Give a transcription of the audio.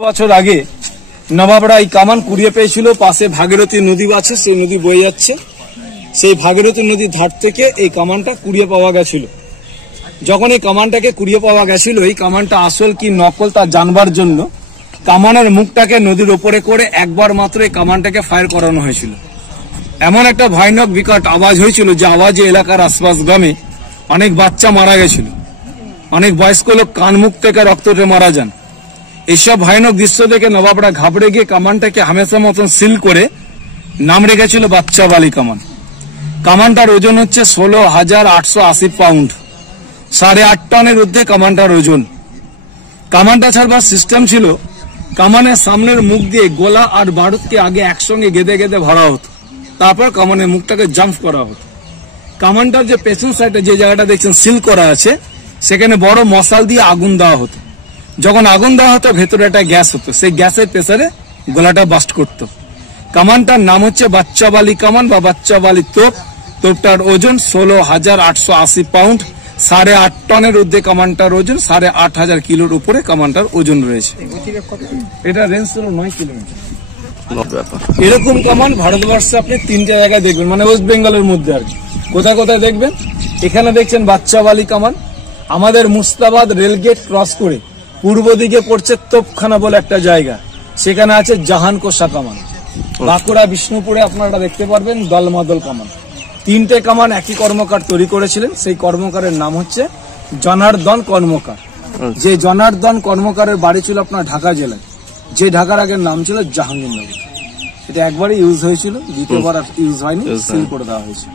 বছর আগে নবাবরা এই কামান কুড়িয়ে পেয়েছিল। পাশে ভাগীরথী নদী আছে, সেই নদী বয়ে যাচ্ছে। সেই ভাগীরথী নদীর ধার থেকে এই কামানটা কুড়িয়ে পাওয়া গেছিল। যখন এই কামানটাকে কুড়িয়ে পাওয়া গেছিল, এই কামানটা আসল কি নকল তা জানবার জন্য কামানের মুখটাকে নদীর ওপরে করে একবার মাত্র এই কামানটাকে ফায়ার করানো হয়েছিল। এমন একটা ভয়ানক বিকট আওয়াজ হয়েছিল, যে আওয়াজে এলাকার আশপাশ গ্রামে অনেক বাচ্চা মারা গেছিল, অনেক বয়স্ক লোক কান মুখ থেকে রক্ত উঠে মারা যান। এইসব ভয়ানক দৃশ্য দেখে নবাবরা ঘাবড়ে গিয়ে কামানটাকে হামেশা মতন সিল করে নাম রেখেছিল বাচ্চা বালি কামান। কামানটার ওজন হচ্ছে 16,880 পাউন্ড, 8.5 টনের ঊর্ধ্বে কামানটার ওজন। কামানটা ছাড়বার সিস্টেম ছিল, কামানের সামনের মুখ দিয়ে গোলা আর বারুদকে আগে একসঙ্গে গেঁদে গেঁদে ভরা হতো, তারপর কামানের মুখটাকে জাম্প করা হতো। কামানটার যে পেছন সাইডে যে জায়গাটা দেখছেন সিল করা আছে, সেখানে বড় মশাল দিয়ে আগুন দেওয়া হতো। যখন আগুন দেওয়া হতো, ভেতরে একটা গ্যাস হতো, সেই গ্যাসের প্রেসারে গোলাটা বাস্ট করত। কামানটার নাম হচ্ছে বাচ্চা বালি কামান বা বাচ্চা বালি তোপ। তোপটার ওজন 16,880 পাউন্ড, 8.5 টনের ঊর্ধ্বে কামানটার ওজন, 8,500 কিলোর উপরে কামানটার ওজন রয়েছে। এটা রেঞ্জ ছিল 9 কিলোমিটার। এরকম কামান ভারতবর্ষে আপনি 3টে জায়গায় দেখবেন, মানে ওয়েস্ট বেঙ্গলের মধ্যে আর কি। কোথায় কোথায় দেখবেন? এখানে দেখছেন বাচ্চা বালি কামান। আমাদের মুর্শিদাবাদ রেলগেট ক্রস করে পূর্ব দিকে পড়ছে তোপখানা বলে একটা জায়গা, সেখানে আছে জাহানকোষা কামান। বাঁকুড়া বিষ্ণুপুরে আপনারা দেখতে পারবেন দলমাদল কামান। 3টে কামান একই কর্মকার তৈরি করেছিলেন। সেই কর্মকারের নাম হচ্ছে জনার্দন কর্মকার। যে জনার্দন কর্মকারের বাড়ি ছিল আপনার ঢাকা জেলায়, যে ঢাকার আগের নাম ছিল জাহাঙ্গীরনগর। এটা একবারই ইউজ হয়েছিল, দ্বিতীয়বার ইউজ হয়নি, সিল করে দেওয়া হয়েছে।